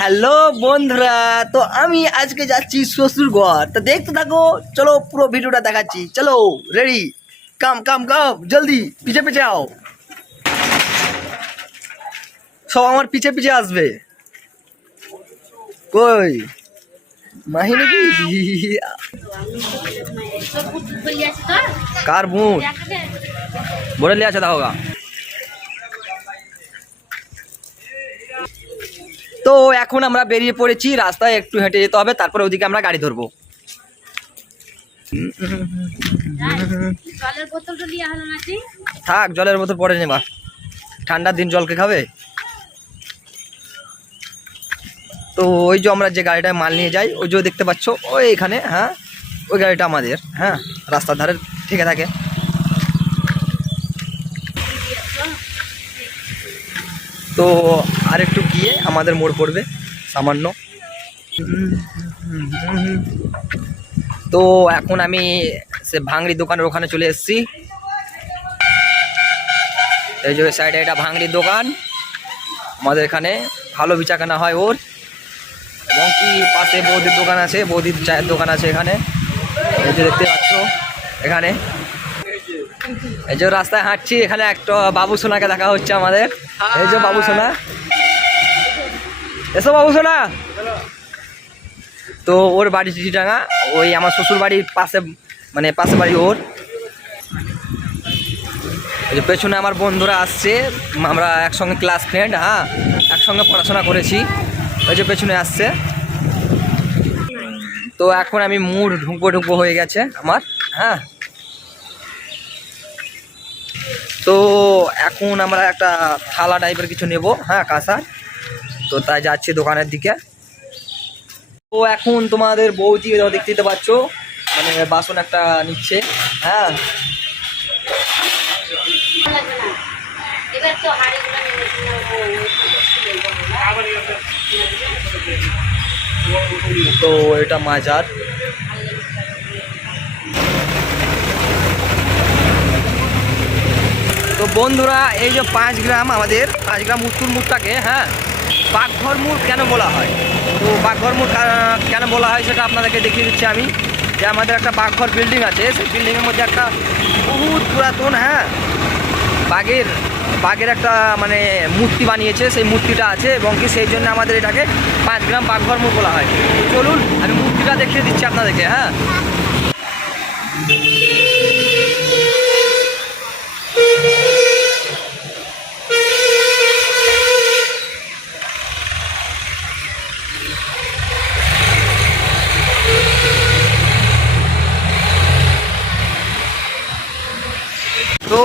Hello বন্ধুরা। তো আমি আজকে যাচ্ছি শ্বশুর ঘর তো দেখতে থাকো, চলো পুরো ভিডিওটা দেখাচ্ছি। চলো রেডি কাম কাম কাম জলদি, পিছে পিছে আও। সব আমার পিছে পিছে আসবে। কই? মাহি নাকি? কার বুট? বলে লিয়ে আছে দাও তো এখন আমরা বেরিয়ে পড়েছি, রাস্তায় একটু হেঁটে যেতে হবে, তারপরে ওদিকে আমরা গাড়ি ধরবো। থাক, জলের বোতল পরে নেবা ঠান্ডার দিন জলকে খাবে? তো ওই যে আমরা যে গাড়িটায় মাল নিয়ে যাই, ওই যে দেখতে পাচ্ছ ওই এখানে হ্যাঁ ওই গাড়িটা আমাদের হ্যাঁ রাস্তার ধারে থেকে থাকে। তো আর একটু গিয়ে আমাদের মোড় পড়বে, সামান্য। তো এখন আমি সে ভাঙড়ি দোকানের ওখানে চলে এসেছি। এই যে সাইডে এটা ভাঙড়ির দোকান। আমাদের এখানে ভালো বিচা কেনা হয় ওর। এবং কি পাশে বৌদির দোকান আছে, বৌদির চায়ের দোকান আছে এখানে। এই যে দেখতে পাচ্ছ, এখানে। এই যে রাস্তায় হাঁটছি, এখানে একটা বাবু সোনাকে দেখা হচ্ছে আমাদের। এই যে বাবু সোনা। এসো বাবু সোনা। তো ওর বাড়ি চিঠিটাঙ্গা ওই আমার শ্বশুর বাড়ির পাশে মানে পাশে বাড়ি ওর। যে পেছনে আমার বন্ধুরা আসছে, আমরা একসঙ্গে ক্লাস ফ্রেন্ড হ্যাঁ একসঙ্গে পড়াশোনা করেছি। ওই যে পেছনে আসছে। তো এখন আমি মুড ঢুকবো ঢুকবো হয়ে গেছে আমার হ্যাঁ। তো এখন আমরা একটা থালা টাইপের কিছু নেব হ্যাঁ কাঁসার। তো তাই যাচ্ছি দোকানের দিকে। তো এখন তোমাদের বৌদি দেখতে পারছ মানে বাসন একটা নিচ্ছে হ্যাঁ। তো এটা মাজার। তো বন্ধুরা, এই যে পাঁচ গ্রাম আমাদের, পাঁচ গ্রাম উত্তর মুড়টাকে হ্যাঁ বাঘঘর মুড় কেন বলা হয়? তো বাঘঘর মুড় কেন বলা হয় সেটা আপনাদেরকে দেখিয়ে দিচ্ছি আমি। যে আমাদের একটা বাঘঘর বিল্ডিং আছে, সেই বিল্ডিংয়ের মধ্যে একটা বহুত পুরাতন হ্যাঁ বাঘের বাঘের একটা মানে মূর্তি বানিয়েছে, সেই মূর্তিটা আছে এবং কি সেই জন্য আমাদের এটাকে পাঁচ গ্রাম বাঘঘর্ম বলা হয়। চলুন, আমি মূর্তিটা দেখিয়ে দিচ্ছি আপনাদেরকে হ্যাঁ তো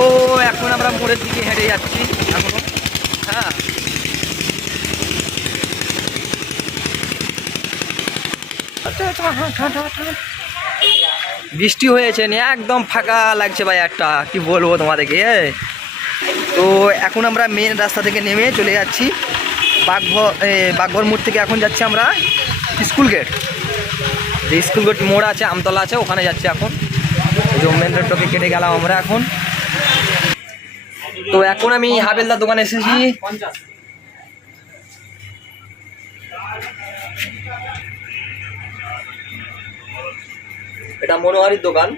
এখন আমরা মোড়ের দিকে হেঁটে যাচ্ছি এখনও হ্যাঁ আচ্ছা, আচ্ছা, হাঁট, হাঁট, হাঁট, হাঁট। বৃষ্টি হয়েছে নি, একদম ফাঁকা লাগছে ভাই একটা, কি বলব তোমাদেরকে? তো এখন আমরা মেন রাস্তা থেকে নেমে চলে যাচ্ছি। বাঘঘর বাঘঘর মোড় থেকে এখন যাচ্ছি আমরা স্কুল গেট যে স্কুল গেট মোড় আছে, আমতলা আছে, ওখানে যাচ্ছি এখন। যে মেন রোডটাকে কেটে গেলাম আমরা এখন। তো এখন আমি হাবেলদার দোকানে এসেছি। এটা মনোহারির দোকান।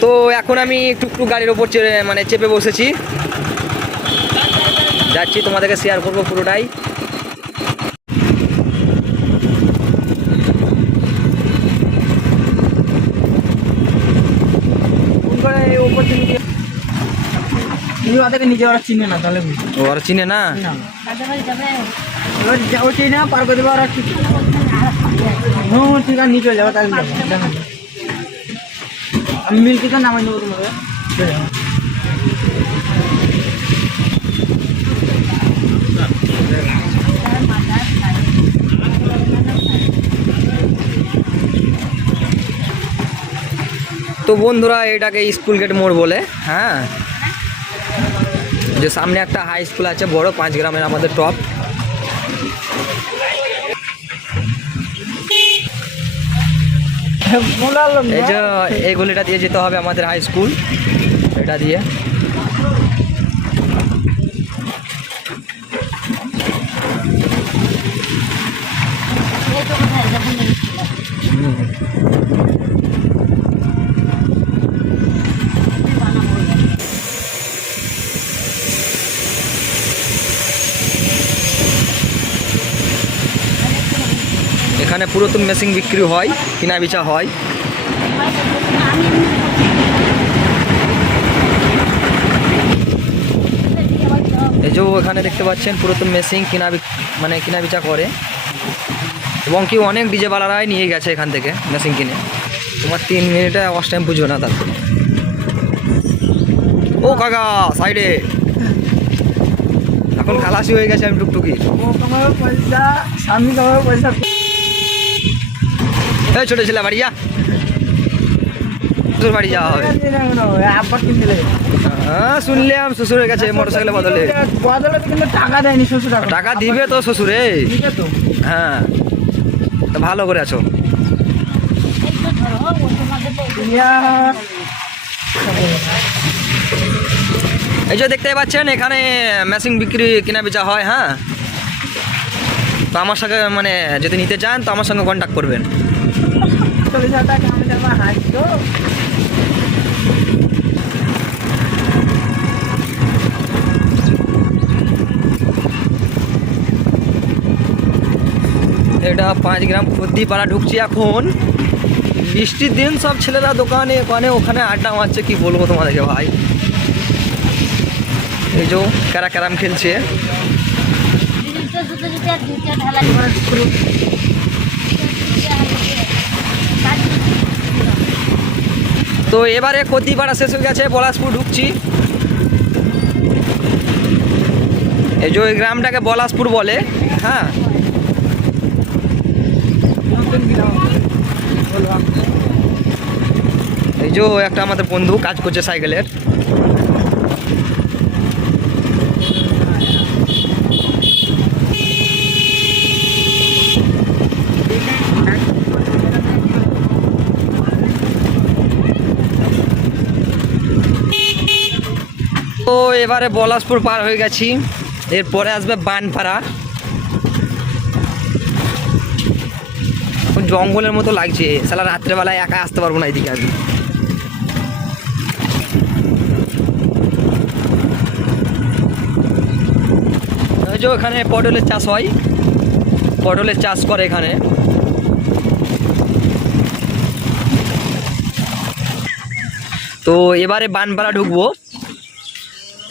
তো এখন আমি টুকটুক গাড়ির ওপর চেপে- মানে চেপে বসেছি। যাচ্ছি তোমাদেরকে শেয়ার করব পুরোটাই। চিনে না তাহলে ওরা চিনে না? পার করে দেবে ওরা ঠিক হুম ঠিক আছে, নিচে যাব তাহলে যাব। জানো তো। আমি মিল্কি তো নামাই নেব তোমাকে চলে যাব। তো বন্ধুরা, এটাকে স্কুল গেট মোড় বলে হ্যাঁ যে সামনে একটা হাই স্কুল আছে, বড় পাঁচ গ্রামের আমাদের টপ এই যে এই গলিটা দিয়ে যেতে হবে আমাদের হাই স্কুল এটা দিয়ে। হুম এখানে পুরাতন মেশিন বিক্রি হয় কিনা বেচা হয়। এই যে এখানে দেখতে পাচ্ছেন পুরাতন মেশিন কিনা মানে কিনা বেচা করে। এবং কি অনেক ডিজে বালারাই নিয়ে গেছে এখান থেকে মেশিন কিনে। তোমার তিন মিনিটে ওয়াশ টাইম বুঝো না তারপরে। ও কাকা সাইডে এখন খালাসি হয়ে গেছে আমি টুকটুকি। পয়সা, স্বামী পয়সা। এই ছোটো ছেলে বাড়ি যা। শ্বশুর বাড়ি যাওয়া হবে। হ্যাঁ শুনলাম শ্বশুরের কাছে মোটর সাইকেলের বদলে। বদলে কিন্তু টাকা দেয়নি শ্বশুর টাকা দিবে তো শ্বশুরে। দিবে তো হ্যাঁ ভালো করে আছো। এই যে দেখতে পাচ্ছেন, এখানে মেশিন বিক্রি কেনা বেচা হয় হ্যাঁ? তো আমার সঙ্গে মানে যদি নিতে চান, তো আমার সঙ্গে কন্ট্যাক্ট করবেন। চল্লিশ হাজার টাকা আমি দেবো হাঁস তো। এটা পাঁচ গ্রাম পাড়া ঢুকছি এখন। বৃষ্টির দিন সব ছেলেরা দোকানে ওখানে ওখানে আড্ডা মারছে কি বলব তোমাদেরকে ভাই? এই যে ক্যারা ক্যারাম খেলছে। তো এবারে কতিপাড়া শেষ হয়ে গেছে পলাশপুর ঢুকছি। এই যে ওই গ্রামটাকে পলাশপুর বলে হ্যাঁ। এই যে একটা আমাদের বন্ধু কাজ করছে সাইকেলের। এবারে পলাশপুর পার হয়ে গেছি। এরপরে আসবে বানপাড়া। জঙ্গলের মতো লাগছে। সালা রাত্রেবেলায় একা আসতে পারব না এদিকে আমি। ওখানে পটলের চাষ হয়। পটলের চাষ করে এখানে। তো এবারে বানপাড়া ঢুকবো।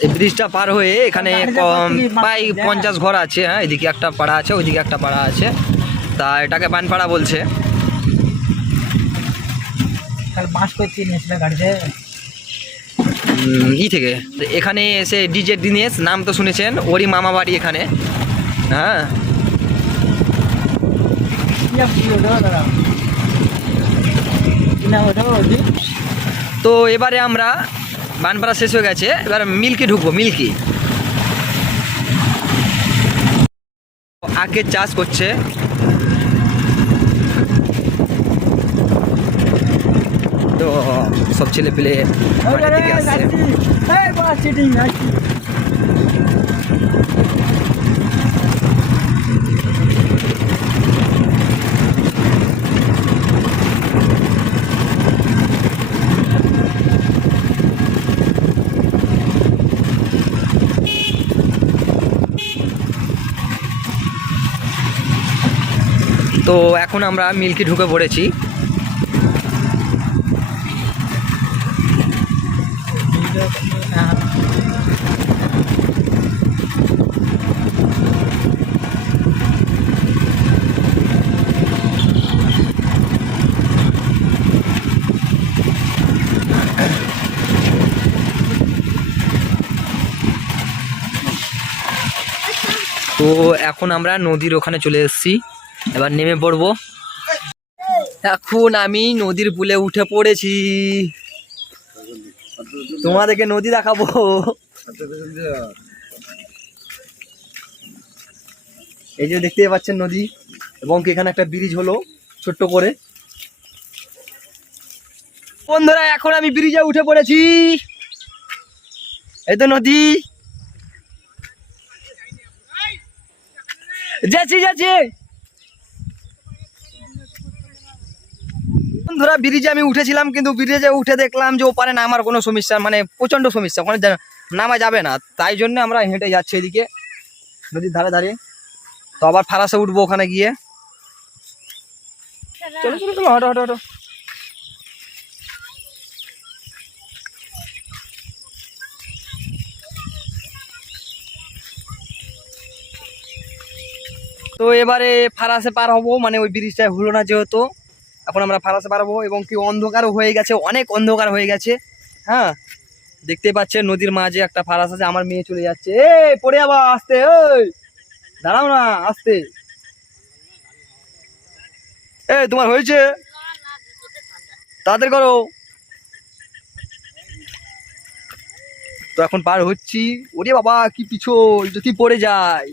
এই ব্রিজটা পার হয়ে এখানে কম- প্রায় পঞ্চাশ ঘর আছে হ্যাঁ এদিকে একটা পাড়া আছে ওইদিকে একটা পাড়া আছে। তা এটাকে বানপাড়া বলছে। ই থেকে। তো এখানে এসে ডিজে দিনেশ নাম তো শুনেছেন ওরই মামা বাড়ি এখানে। হ্যাঁ। তো এবারে আমরা বানপাড়া শেষ হয়ে গেছে এবার মিল্কি ঢুকবো মিল্কি আখের চাষ করছে তো সব ছেলে পেলে দিকে আসছে তো এখন আমরা মিল্কি ঢুকে পড়েছি। তো এখন আমরা নদীর ওখানে চলে এসেছি। এবার নেমে পড়ব। এখন আমি নদীর পুলে উঠে পড়েছি। তোমাদেরকে নদী দেখাবো। এই যে দেখতে পাচ্ছেন নদী এবং এখানে একটা ব্রিজ হলো ছোট্ট করে। বন্ধুরা, এখন আমি ব্রিজে উঠে পড়েছি। এই তো নদী। যাচ্ছি যাচ্ছি। বন্ধুরা ব্রিজে আমি উঠেছিলাম, কিন্তু ব্রিজে উঠে দেখলাম যে ওপারে নামার কোনো সমস্যা মানে প্রচণ্ড সমস্যা, ওখানে নামা যাবে না। তাই জন্য আমরা হেঁটে যাচ্ছি এদিকে। নদীর ধারে দাঁড়িয়ে তো আবার ফারাসে উঠবো ওখানে গিয়ে। চলো চলো চলো, হটো হটো হটো। তো এবারে ফারাসে পার হব মানে ওই ব্রিজটা হলো না যেহেতু। এখন আমরা ফারাসে পারব এবং কি অন্ধকারও হয়ে গেছে, অনেক অন্ধকার হয়ে গেছে। হ্যাঁ দেখতে পাচ্ছে নদীর মাঝে একটা ফারাস আছে, আমার মেয়ে চলে যাচ্ছে। এই, পড়ে আবার আসতে ওই দাঁড়াও না, আসতে। এই, তোমার হয়েছে? তাদের করো। তো এখন পার হচ্ছি। ওরে বাবা, কি পিছল যদি পড়ে যায়।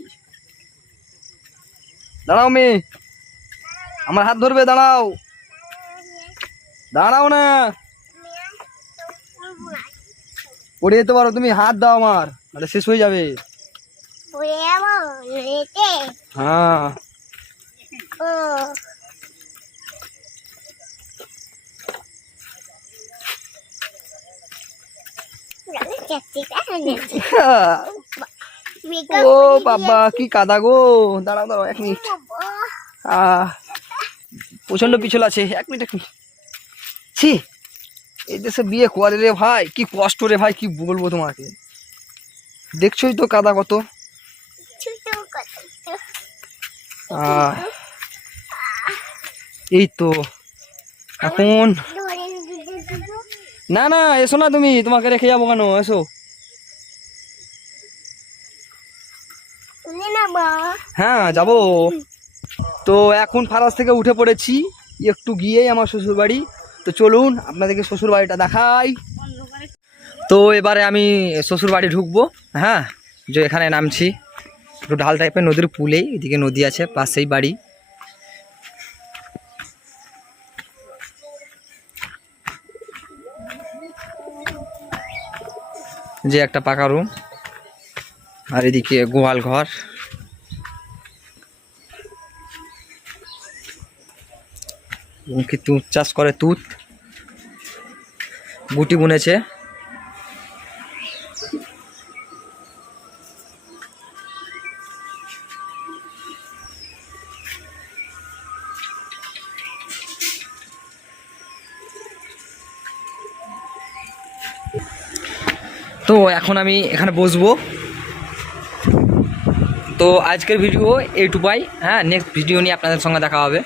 দাঁড়াও মেয়ে, আমার হাত ধরবে, দাঁড়াও। দাঁড়াও না। পড়ে যেতে পারো তুমি হাত দাও আমার নাহলে শেষ হয়ে যাবে। হ্যাঁ। ও ও বাবা কি কাদা গো। দাঁড়াও দাঁড়াও এক মিনিট। আহ প্রচণ্ড পিছল আছে এক মিনিট এক মিনিট। ছি এই দেশে বিয়ে করে রে ভাই কি কষ্ট রে ভাই কি বলব তোমাকে? দেখছোই তো কাদা কত। এই তো এখন না না এসো না তুমি তোমাকে রেখে যাব কেন? এসো। হ্যাঁ যাব। তো এখন ফারাস থেকে উঠে পড়েছি একটু গিয়েই আমার শ্বশুর বাড়ি তো চলুন, আপনাদেরকে শ্বশুর বাড়িটা দেখাই। তো এবারে আমি শ্বশুর বাড়ি ঢুকবো হ্যাঁ? যে এখানে নামছি। একটু ঢাল টাইপের, নদীর পুলেই, এদিকে নদী আছে, পাশেই বাড়ি। যে একটা পাকা রুম আর এদিকে গোয়াল ঘর। কি তুঁত চাষ করে তুত? গুটি বুনেছে। তো এখন আমি এখানে বসবো। তো আজকের ভিডিও এইটুকুই হ্যাঁ নেক্সট ভিডিও নিয়ে আপনাদের সঙ্গে দেখা হবে।